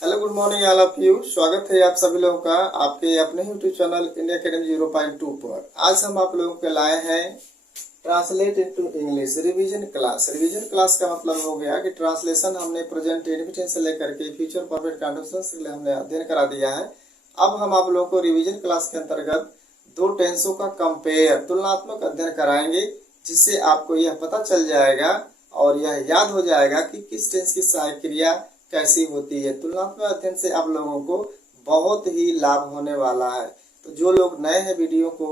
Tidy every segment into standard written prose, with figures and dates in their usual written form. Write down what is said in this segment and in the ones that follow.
Hello, good morning all of you. स्वागत है आप सभी लोगों का आपके अपने यूट्यूब चैनल इंडिया अकेडमी 0.2 पर। आज हम आप लोगों के लाए हैं translate into English revision class. Revision class का मतलब हो गया कि ट्रांसलेशन हमने प्रेजेंट इंडिफिनिट से लेकर के फ्यूचर परफेक्ट कंडीशंस के लिए हमने अध्ययन करा दिया है। अब हम आप लोगों को रिवीजन क्लास के अंतर्गत दो टेंसों का कंपेयर तुलनात्मक अध्ययन कराएंगे, जिससे आपको यह पता चल जाएगा और यह याद हो जाएगा कि किस टेंस की सहायक क्रिया कैसी होती है। तुलनात्मक अध्ययन से आप लोगों को बहुत ही लाभ होने वाला है। तो जो लोग नए हैं वीडियो को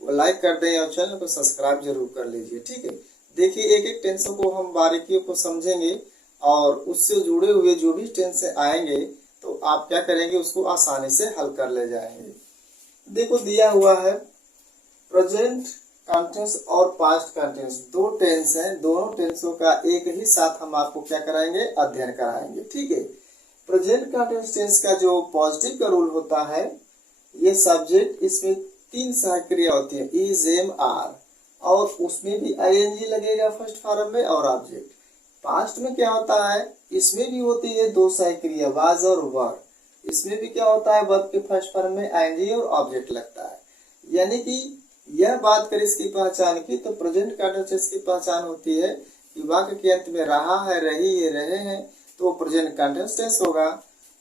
वो लाइक कर दें और चैनल को सब्सक्राइब जरूर कर लीजिए। ठीक है, देखिए एक एक टेंसों को हम बारीकियों को समझेंगे और उससे जुड़े हुए जो भी टेंस आएंगे तो आप क्या करेंगे, उसको आसानी से हल कर ले जाएंगे। देखो दिया हुआ है प्रेजेंट कंटिन्यूअस और पास्ट कंटिन्यूअस, दो टेंस हैं। दोनों टेंसों का एक ही साथ हम आपको क्या कराएंगे, अध्ययन कराएंगे। ठीक है, प्रेजेंट कंटिन्यूअस टेंस का जो पॉजिटिव का रूल होता है, ये सब्जेक्ट, इसमें तीन सहायक क्रिया होती है, इज, एम, आर, और उसमें भी आईएनजी लगेगा फर्स्ट फॉर्म में और ऑब्जेक्ट। पास्ट में क्या होता है, इसमें भी होती है दो सहायक क्रिया, वाज और वर। इसमें भी क्या होता है, वर्ब के फर्स्ट फॉर्म में आईएनजी और ऑब्जेक्ट लगता है। यानी कि यह बात करें इसकी पहचान की, तो प्रेजेंट कंटिन्यूअस की पहचान होती है कि वाक्य के अंत में रहा है, रही है, रहे हैं, तो प्रेजेंट कंटिन्यूअस टेंस होगा।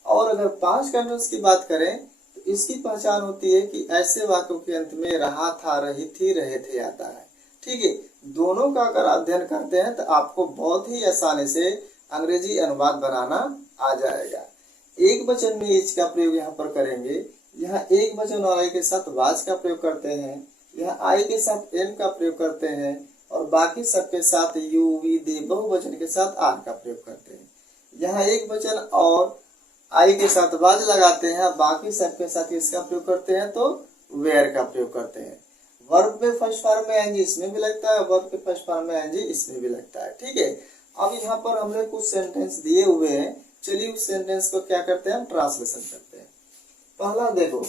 और अगर पास्ट कंटिन्यूअस की बात करें तो इसकी पहचान होती है कि ऐसे वाक्यों के अंत में रहा था, रही थी, रहे थे आता है। ठीक है, दोनों का अगर अध्ययन करते हैं तो आपको बहुत ही आसानी से अंग्रेजी अनुवाद बनाना आ जाएगा। एक वचन में इज का प्रयोग यहाँ पर करेंगे। यहाँ एक वचन और आई के साथ वाज का प्रयोग करते हैं, यहाँ आई के साथ एम का प्रयोग करते हैं, और बाकी सबके साथ यू, वी, दे, बहुवचन के साथ आर का प्रयोग करते हैं। यहाँ एक वचन और आई के साथ वाज लगाते हैं, बाकी सबके साथ इसका प्रयोग करते हैं तो वेयर का प्रयोग करते हैं। वर्ब में फर्स्ट फॉर्म में आएंगे, इसमें भी लगता है, वर्ब के फर्स्ट फॉर्म में आएंगे, इसमें भी लगता है। ठीक है, अब यहाँ पर हमने कुछ सेंटेंस दिए हुए हैं, चलिए उस सेंटेंस को क्या करते हैं, हम ट्रांसलेशन करते हैं। पहला देखो,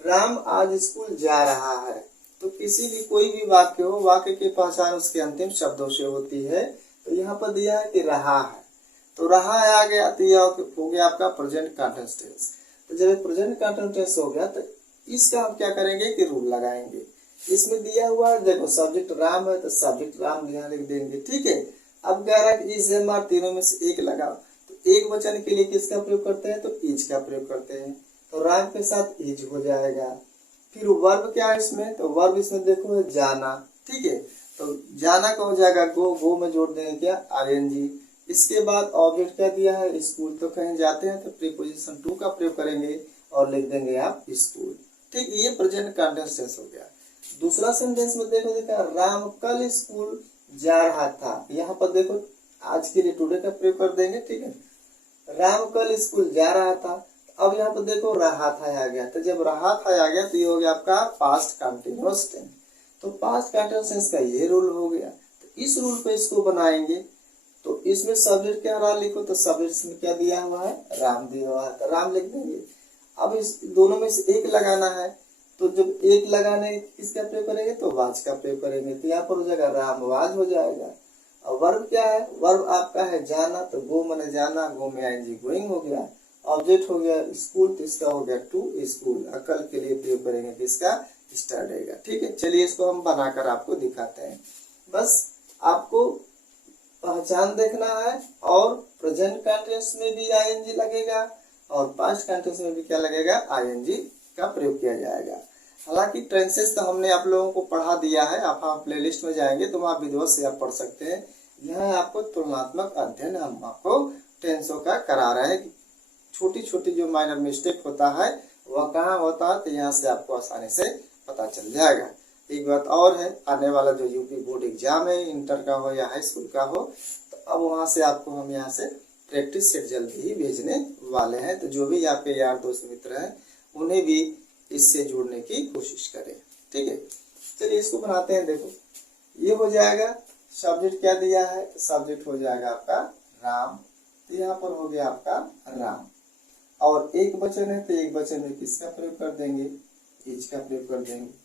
राम आज स्कूल जा रहा है। तो किसी भी कोई भी वाक्य हो, वाक्य की पहचान उसके अंतिम शब्दों से होती है। तो यहाँ पर दिया है कि रहा है, तो रहा है आ गया, तो यह हो गया आपका प्रेजेंट कंटिन्यूअस टेंस। तो जब प्रेजेंट कंटिन्यूअस टेंस हो गया तो इसका हम क्या करेंगे कि रूल लगाएंगे। इसमें दिया हुआ है, देखो सब्जेक्ट राम है तो सब्जेक्ट राम यहाँ लिख देंगे। ठीक है, अब कह रहा है कि इज, एम, आर तीनों में से एक लगाओ, तो एक वचन के लिए किसका प्रयोग करते हैं, तो इज का प्रयोग करते हैं, तो राम के साथ इज हो जाएगा। फिर वर्ब क्या है इसमें, तो वर्ब इसमें देखो है जाना। ठीक है, तो जाना का हो जाएगा गो, गो में जोड़ देंगे क्या, आईएनजी। इसके बाद ऑब्जेक्ट क्या दिया है, स्कूल, तो कहीं जाते हैं तो प्रीपोजिशन टू का प्रयोग करेंगे और लिख देंगे आप स्कूल। ठीक, ये प्रेजेंट कंटिन्यूअस टेंस हो गया। दूसरा सेंटेंस में देखो, देखा राम कल स्कूल जा रहा था, यहाँ पर देखो आज के लिए टुडे का प्रयोग कर देंगे। ठीक है, राम कल स्कूल जा रहा था, अब यहाँ पर देखो रहा था आ गया, तो जब रहा था आ गया तो ये हो गया आपका पास्ट कंटिन्यूअस टेंस। तो पास्ट कंटिन्यूअस टेंस का ये रूल हो गया। तो इस रूल पे इसको बनाएंगे, तो इसमें सब्जेक्ट क्या रहा लिखो, तो सब्जेक्ट में क्या दिया हुआ है, राम दिया हुआ है, तो राम लिख देंगे। अब इस दोनों में से एक लगाना है, तो जब एक लगाने किसका प्रयोग करेंगे, तो वाज का प्रयोग करेंगे, तो यहाँ पर हो जाएगा राम वाज हो जाएगा। और वर्ब क्या है, वर्ब आपका है जाना, तो गो मैंने जाना, गो में आएंगे गोइंग हो गया। ऑब्जेक्ट हो गया स्कूल, तो इसका हो गया टू स्कूल। अकल के लिए प्रयोग करेंगे किसका, स्टडीगा। ठीक है, चलिए इसको हम बनाकर आपको दिखाते हैं। बस आपको पहचान देखना है, और प्रेजेंट कंटिन्यूअस में भी आईएनजी लगेगा और पास्ट कंटिन्यूअस में भी क्या लगेगा, आईएनजी का प्रयोग किया जाएगा। हालांकि टेंसेस तो हमने आप लोगों को पढ़ा दिया है, आप प्लेलिस्ट में जाएंगे तो वहाँ विधिवत से आप पढ़ सकते हैं। यहाँ आपको तुलनात्मक अध्ययन हम आपको टेंसों का करा रहे हैं। छोटी छोटी जो माइनर मिस्टेक होता है वह कहाँ होता है, तो यहाँ से आपको आसानी से पता चल जाएगा। एक बात और है, आने वाला जो यूपी बोर्ड एग्जाम है, इंटर का हो या हाई स्कूल का हो, तो अब वहाँ से आपको हम यहाँ से प्रैक्टिस सेट जल्दी ही भेजने वाले हैं। तो जो भी आपके यार दोस्त मित्र हैं उन्हें भी इससे जोड़ने की कोशिश करें। ठीक है, चलिए इसको बनाते हैं। देखो ये हो जाएगा, सब्जेक्ट क्या दिया है, सब्जेक्ट हो जाएगा आपका राम, तो यहाँ पर हो गया आपका राम। और एक वचन है तो एक वचन में किसका प्रयोग कर देंगे, इज का प्रयोग कर देंगे।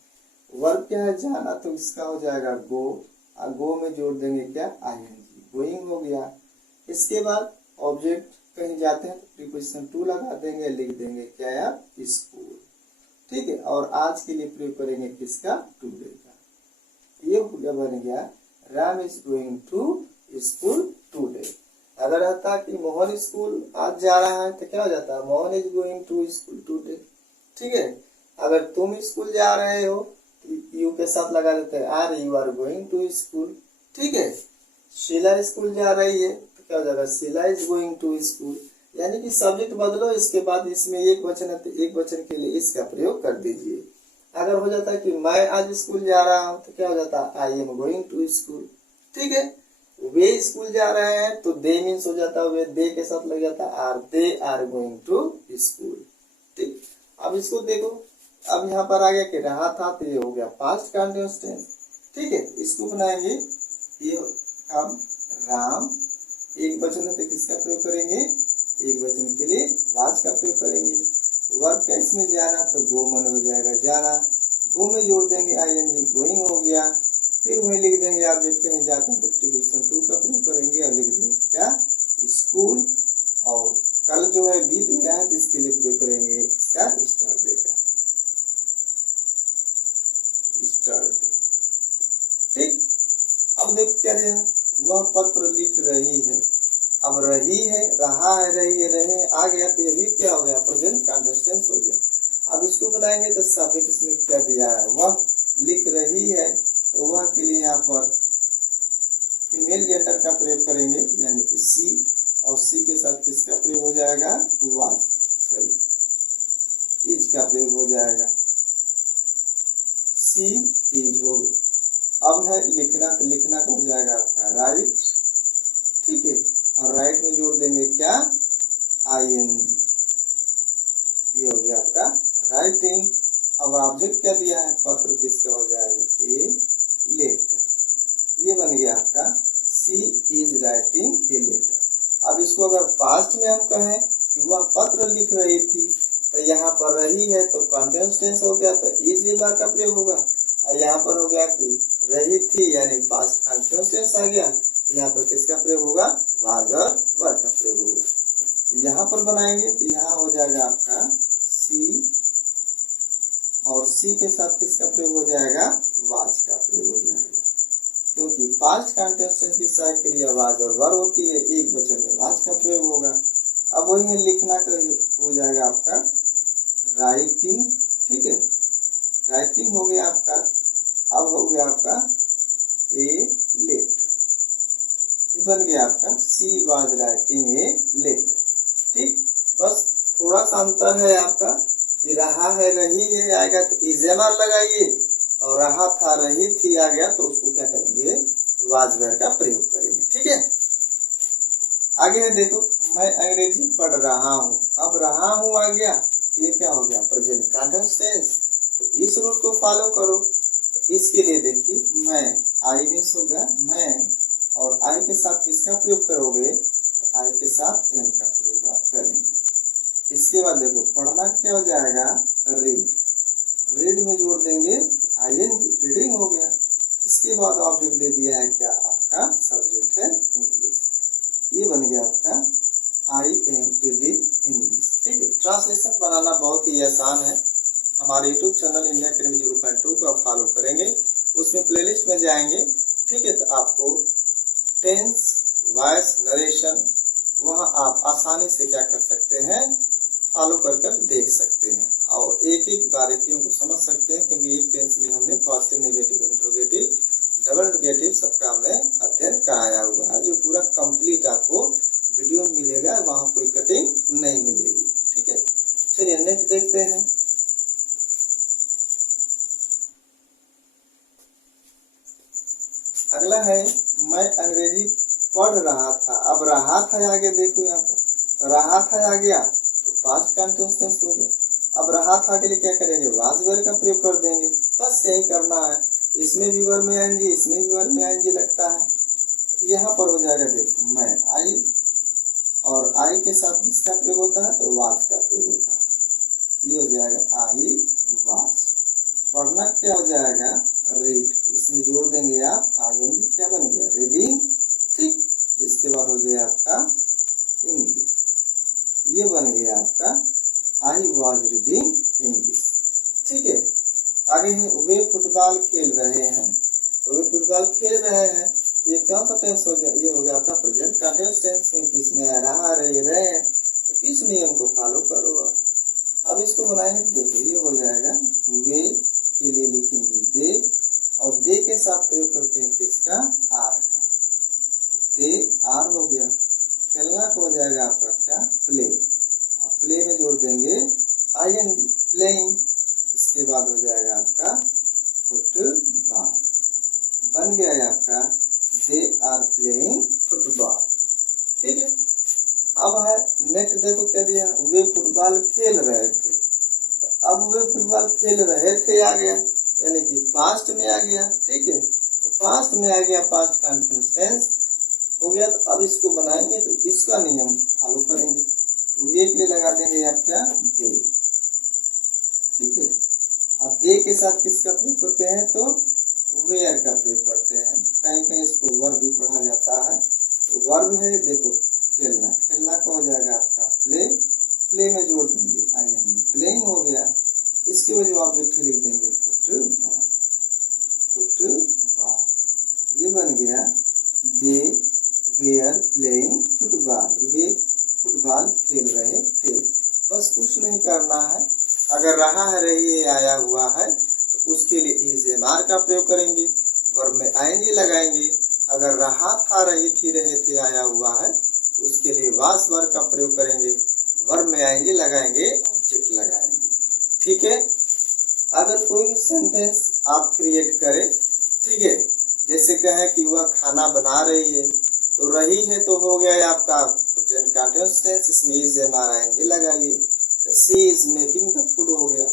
वर्ब क्या है जाना, तो इसका हो जाएगा गो, और गो में जोड़ देंगे क्या, आईएनजी, गोइंग हो गया। इसके बाद ऑब्जेक्ट कहीं जाते हैं तो प्रीपोजिशन टू लगा देंगे, लिख देंगे क्या यार, स्कूल। ठीक है, और आज के लिए प्रयोग करेंगे किसका, टुडे का। ये बन गया Ram is going to school today. अगर रहता कि मोहन स्कूल आज जा रहा है तो क्या हो जाता, Mohan is going to school today. ठीक है, अगर तुम स्कूल जा रहे हो यू के साथ लगा देते हैं are, you are going to school. ठीक है, शीला स्कूल जा रही है तो क्या हो जाएगा, Sheela is going to school. यानी कि सब्जेक्ट बदलो, इसके बाद इसमें एक वचन है तो एक वचन के लिए इसका प्रयोग कर दीजिए। अगर हो जाता कि मैं आज स्कूल जा रहा हूँ तो क्या हो जाता, I am going to school. ठीक है, वे स्कूल जा रहे हैं तो दे मीन्स हो जाता, वे दे के साथ लग जाता are, they are going to school. ठीक, अब इसको देखो, अब यहाँ पर आ गया कि रहा था तो ये हो गया पास्ट कंटिन्यूअस टेंस। ठीक है, इसको बनाएंगे, ये अब राम एक वचन है तो किसका प्रयोग करेंगे, एक वचन के लिए वाज का प्रयोग करेंगे। वर्ब का इसमें जाना तो गो मन हो जाएगा जाना, गो में जोड़ देंगे आईएनजी, गोइंग हो गया। फिर वही लिख देंगे ऑब्जेक्ट कहीं जाते हैं तो प्रीपोजिशन टू का प्रयोग करेंगे और लिख देंगे क्या, स्कूल। और कल जो है बीत गया है तो इसके लिए प्रयोग करेंगे इसका स्टरडे का, स्टरडे। ठीक, अब देखो क्या दिया, वह पत्र लिख रही है। अब रही है, रहा है, रही है, रहे आ गया तो ये भी क्या हो गया, प्रेजेंट कंटिन्यूअस टेंस हो गया। अब इसको बनाएंगे तो सब्जेक्ट इसमें क्या दिया है, वह लिख रही है तो वह के लिए यहाँ पर फीमेल जेंडर का प्रयोग करेंगे यानी कि सी, और सी के साथ किसका प्रयोग हो जाएगा, वाज, सॉरी इज का प्रयोग हो जाएगा, सी इज हो गई। अब है लिखना तो लिखना का हो जाएगा आपका राइट। ठीक है, और राइट में जोड़ देंगे क्या, आईएनजी, ये हो गया आपका राइटिंग। अब ऑब्जेक्ट क्या दिया है, पत्र, तो इसका हो जाएगा ए लेटर, ये बन गया आपका सी इज राइटिंग ए लेटर। अब इसको अगर पास्ट में हम कहें कि वह पत्र लिख रही थी तो यहाँ पर रही है तो कंटिन्यूअस टेंस हो गया तो इज ये बार का प्रयोग होगा, और यहाँ पर हो गया कि रही थी यानी पास्ट कंटिन्यूअस टेंस आ गया, यहाँ पर किसका प्रयोग होगा, वाज और वर का प्रयोग होगा। तो यहाँ पर बनाएंगे तो यहाँ हो जाएगा आपका सी, और सी के साथ किसका प्रयोग हो जाएगा, वाज का प्रयोग हो जाएगा, क्योंकि पास्ट कंटिन्यूअस टेंस की सहायक क्रिया वाज और वर होती है, एक वचन में वाज का प्रयोग होगा। अब वही है लिखना का हो जाएगा आपका राइटिंग। ठीक है, राइटिंग हो गया आपका। अब हो गया आपका ए लेटर, बन गया आपका she was writing a letter. ठीक, बस थोड़ा सा अंतर है आपका, रहा है, रही है आएगा तो इजेमर लगाइए, और रहा था, रही थी आ गया तो उसको क्या करेंगे, वाज वेयर का प्रयोग करेंगे। ठीक है, आगे है देखो, मैं अंग्रेजी पढ़ रहा हूँ। अब रहा हूँ आ गया तो ये क्या हो गया, प्रेजेंट कंटिन्यूअस टेंस। तो इस रूल को फॉलो करो। तो इसके लिए देखिए, मैं आई मिस होगा मैं, और आई के साथ किसका प्रयोग करोगे, तो आई के साथ एम का प्रयोग आप करेंगे। इसके बाद देखो पढ़ना क्या हो जाएगा, रीड, रीड में जोड़ देंगे आईएनजी, रीडिंग हो गया। इसके बाद ऑब्जेक्ट दे दिया है क्या, आपका सब्जेक्ट है इंग्लिश, ये बन गया आपका आई एम रीडिंग इंग्लिश। ठीक है, ट्रांसलेशन बनाना बहुत ही आसान है। हमारे यूट्यूब चैनल इंडिया अकेडमी 0.2 को आप फॉलो करेंगे, उसमें प्लेलिस्ट में जाएंगे। ठीक है, तो आपको टेंस, वॉइस, नरेशन वहाँ आप आसानी से क्या कर सकते हैं, फॉलो कर देख सकते हैं और एक एक बारीकियों को समझ सकते हैं, क्योंकि एक टेंस में हमने positive, negative, interrogative, double negative सबका हमने अध्ययन कराया हुआ है, जो पूरा कंप्लीट आपको वीडियो मिलेगा, वहाँ कोई कटिंग नहीं मिलेगी। ठीक है, चलिए नेक्स्ट देखते हैं। अगला है मैं अंग्रेजी पढ़ रहा था। अब रहा था आगे देखो, यहाँ पर रहा था आ गया तो पास्ट कंटिन्यूअस टेंस हो गया। अब रहा था के लिए क्या करेंगे, वाज वेयर का प्रयोग कर देंगे, बस यही करना है। इसमें भी वर्ब में आएंगे, इसमें भी वर्ब में आएंगे लगता है। यहाँ पर हो जाएगा देखो मैं आई, और आई के साथ किसका प्रयोग होता है, तो वाज का प्रयोग होता है, ये हो जाएगा आई वाज। पढ़ना क्या हो जाएगा, रीड, इसमें जोड़ देंगे आप आईएनजी, क्या बन गया, रीडिंग। ठीक, इसके बाद हो जाएगा आपका इंग्लिश, ये बन गया आपका आई वॉज रीडिंग इंग्लिश। ठीक है, आगे है वे फुटबॉल खेल रहे हैं। तो वे फुटबॉल खेल रहे हैं, तो ये कौन सा टेंस हो गया? ये हो गया आपका प्रेजेंट कंटिन्यूअस टेंस में, किसमें रहा रहे हैं। तो इस नियम को फॉलो करो। अब इसको बनाएंगे, देखो ये हो जाएगा वे के लिए लिखेंगे दे, और दे के साथ प्रयोग करते हैं किसका? आर का। दे आर हो गया। खेलना को हो जाएगा आपका क्या? प्ले। अब प्ले में जोड़ देंगे आईएनजी, प्लेइंग। इसके बाद हो जाएगा आपका फुटबॉल। बन गया है आपका दे आर प्लेइंग फुटबॉल। ठीक है, अब है नेक्स्ट, देखो क्या दिया? वे फुटबॉल खेल रहे थे। तो अब वे फुटबॉल खेल रहे थे आ गया, यानी कि पास्ट में आ गया। ठीक है, तो पास्ट में आ गया, पास्ट कंटिन्यूअस टेंस हो गया। तो अब इसको बनाएंगे, तो इसका नियम फॉलो करेंगे। तो वे के लिए लगा देंगे आप क्या? दे। ठीक है, अब दे के साथ किसका प्रयोग करते हैं? तो वेयर का प्रयोग करते हैं। कहीं कहीं इसको वर्ब भी पढ़ा जाता है। तो वर्ब है, देखो खेलना, खेलना का हो जाएगा आपका प्ले। प्ले में जोड़ देंगे आईएनजी, प्लेइंग हो गया। इसके वजह ऑब्जेक्ट लिख देंगे फुटबॉल। फुटबॉल ये बन गया दे वेयर प्लेइंग फुटबॉल। वे फुटबॉल खेल रहे थे। बस कुछ नहीं करना है। अगर रहा है, रही, आया हुआ है, तो उसके लिए इज एम आर का प्रयोग करेंगे, वर्ब में आईएनजी लगाएंगे। अगर रहा था, रही थी, रहे थे, आया हुआ है, तो उसके लिए वास वर्ब का प्रयोग करेंगे, वर्ब में आईएनजी लगाएंगे, ऑब्जेक्ट लगाएंगे। ठीक है, अगर कोई भी सेंटेंस आप क्रिएट करें, ठीक है, जैसे कहे कि वह खाना बना रही है, तो रही है तो हो गया आपका प्रेजेंट कंटिन्यूअस टेंस, इसमें इज एम आर आईएनजी लगाइए। She is making the food हो गया।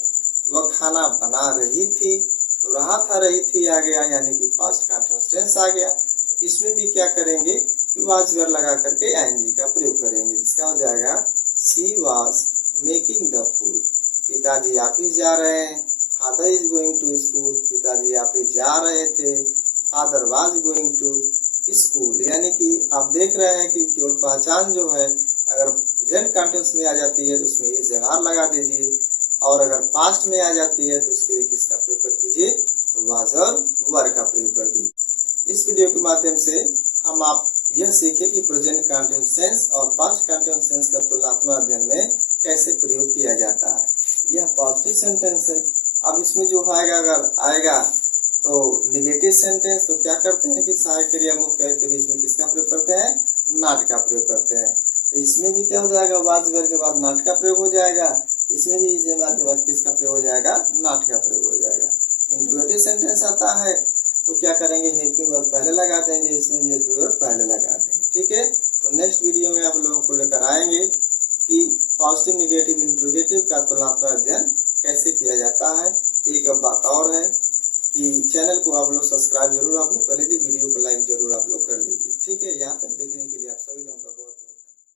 वह खाना बना रही थी, तो रहा था, रही थी आ गया, यानी कि पास्ट कंटिन्यूअस टेंस आ गया। तो इसमें भी क्या करेंगे कि वाज वेयर लगा करके आईएनजी का प्रयोग करेंगे। इसका हो जाएगा she was making the food. पिताजी ऑफिस जा रहे हैं, father is going to school. पिताजी ऑफिस जा रहे थे, father was going to school. यानी कि आप देख रहे हैं कि केवल पहचान जो है अगर प्रेजेंट कंटिन्यूअस में आ जाती है तो उसमें इज एम आर लगा दीजिए, और अगर पास्ट में आ जाती है तो उसके लिए किसका प्रयोग कर दीजिए? तो वाज और वर का प्रयोग कर दीजिए। इस वीडियो के माध्यम से हम आप यह सीखे कि प्रेजेंट कंटिन्यूअस टेंस और पास्ट कंटिन्यूअस टेंस का तुलनात्मक अध्ययन में कैसे प्रयोग किया जाता है। यह पॉजिटिव सेंटेंस है। अब इसमें जो आएगा, अगर आएगा तो निगेटिव सेंटेंस, तो क्या करते हैं कि सहायक क्रिया मुख्य क्रिया के बीच में किसका प्रयोग करते हैं? नॉट का प्रयोग करते हैं। तो इसमें भी क्या हो जाएगा? वाज वेयर के बाद नॉट का प्रयोग हो जाएगा। इसमें भी इज एम आर के बाद किसका प्रयोग हो जाएगा? नॉट का प्रयोग हो जाएगा। इंट्रोगेटिव सेंटेंस आता है तो क्या करेंगे? हेल्पिंग वर्ब पहले लगा देंगे, इसमें भी हेल्पिंग वर्ब पहले लगा देंगे। ठीक है, तो नेक्स्ट वीडियो में आप लोगों को लेकर आएंगे कि पॉजिटिव, निगेटिव, इंट्रोगेटिव का तुलनात्मक अध्ययन कैसे किया जाता है। एक बात और है कि चैनल को आप लोग सब्सक्राइब जरूर आप लोग कर लीजिए, वीडियो को लाइक जरूर आप लोग कर लीजिए। ठीक है, यहाँ तक देखने के लिए आप सभी लोगों का बहुत